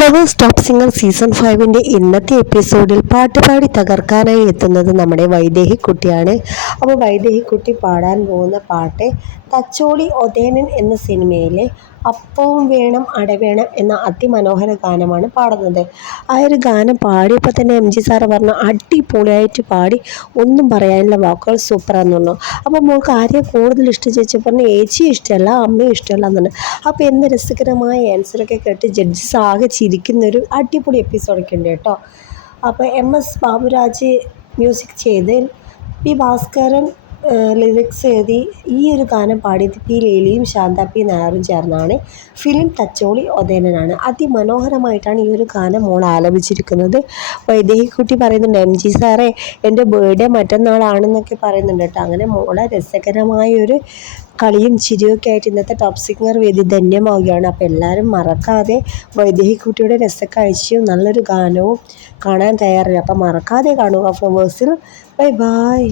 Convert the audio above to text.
Flowers top singer season 5 ഇന്നത്തെ എപ്പിസോഡിൽ പാട്ടുപാടി തകർക്കാനായി എത്തുന്നത് നമ്മുടെ വൈദേഹിക്കുട്ടിയാണ്. അപ്പോൾ വൈദേഹിക്കുട്ടി പാടാൻ പോകുന്ന പാട്ട് തച്ചോളി ഒതേനൻ എന്ന സിനിമയിലെ അപ്പവും വേണം അടവേണം എന്ന അതിമനോഹര ഗാനമാണ് പാടുന്നത്. ആ ഒരു ഗാനം പാടിയപ്പോൾ തന്നെ എം ജി സാറ് പറഞ്ഞു അടിപൊളിയായിട്ട് പാടി, ഒന്നും പറയാനില്ല, വാക്കുകൾ സൂപ്പറാന്ന് പറഞ്ഞു. അപ്പോൾ മോൾക്ക് ആരെയും കൂടുതൽ ഇഷ്ടം ചോദിച്ചാൽ പറഞ്ഞു ഏച്ചിയും ഇഷ്ടമല്ല അമ്മയും ഇഷ്ടമല്ല എന്നുണ്ട്. അപ്പോൾ എന്ന രസകരമായ ആൻസറൊക്കെ കേട്ട് ജഡ്ജസ് ആകെ ചിരിക്കുന്നൊരു അടിപൊളി എപ്പിസോഡൊക്കെ ഉണ്ട് കേട്ടോ. അപ്പോൾ MS ബാബുരാജ് മ്യൂസിക് ചെയ്ത് പി ഭാസ്കരൻ ലിറിക്സ് എഴുതി ഈ ഒരു ഗാനം പാടിയത് പി ലീലയും ശാന്ത പി നായരും ചേർന്നാണ്. ഫിലിം തച്ചോളി ഒതേനനാണ്. അതിമനോഹരമായിട്ടാണ് ഈ ഒരു ഗാനം മോൾ ആലപിച്ചിരിക്കുന്നത്. വൈദേഹിക്കുട്ടി പറയുന്നുണ്ട് എം ജി സാറേ എൻ്റെ ബർത്ത്ഡേ മറ്റന്നാളാണെന്നൊക്കെ പറയുന്നുണ്ട് കേട്ടോ. അങ്ങനെ മോളെ രസകരമായൊരു കളിയും ചിരിയൊക്കെ ആയിട്ട് ഇന്നത്തെ ടോപ്പ് സിംഗർ വേദി ധന്യമാവുകയാണ്. അപ്പോൾ എല്ലാവരും മറക്കാതെ വൈദേഹിക്കുട്ടിയുടെ രസക്കാഴ്ചയും നല്ലൊരു ഗാനവും കാണാൻ തയ്യാറില്ല. അപ്പോൾ മറക്കാതെ കാണുക ഫ്ലവേഴ്സിൽ. Bye bye.